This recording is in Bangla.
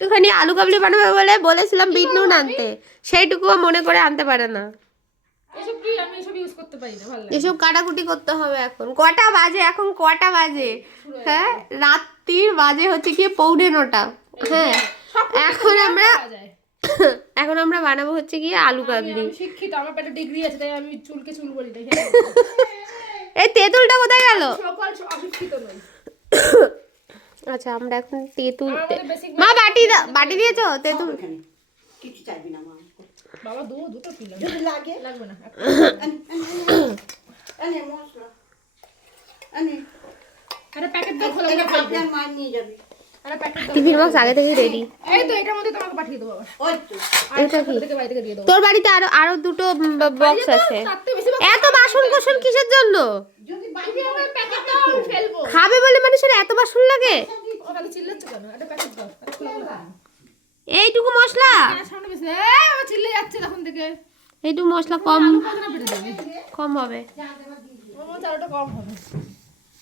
একটুখানি আলু কাবলি বানাবে বলে বলেছিলাম বিট নুন আনতে, সেইটুকুও মনে করে আনতে পারে না। এসব কাটাকুটি করতে হবে এখন। কটা বাজে এখন? কটা বাজে? হ্যাঁ, রাত্রির বাজে হচ্ছে কি 8:45। হ্যাঁ, এখন আমরা বানাবো হচ্ছে কি আলু কাবলি। শিক্ষিত, আমার পেটে ডিগ্রি আছে, তাই আমি চুলকে চুল বলি না। এই তেঁতুলটা কোথায় গেল? সকল অশিক্ষিত নই। আচ্ছা, আমরা এখন তেঁতুল, মা বাটি দিয়েছো তেঁতুল? কিছু চাইবি না মা। বাবা দুটো কিলো যদি লাগে লাগবে না। আনে মশলা আনে, আরে প্যাকেট দাও, খোলা এটা খাবি আর মা নিয়ে যাবি। আরে প্যাকেট দাও। টিফিন বক্স আগে থেকে রেডি। এই তো এটার মধ্যে তোমাকে পাঠিয়ে দেবো বাবা। ওই তো এটা কি? থেকে বাড়ি থেকে দিয়ে দেবো। তোর বাড়িতে আরো দুটো বক্স আছে। তাতে বেশি এত বাসন কোসন কিসের জন্য? যদি বাইরে আমার প্যাকেট দাও, আমি ফেলবো। খাবে বলে মানুষের এত বাসন লাগে? ওটা চিল্লাচ্ছ কেন? একটা প্যাকেট দাও। এইটুকু মশলা? আমার সামনে বেশি এই বাবা চিল্লে যাচ্ছে তখন থেকে। এইটুকু মশলা কম কতটা পেটে দেবে? কম হবে। আমার চারটা কম হবে।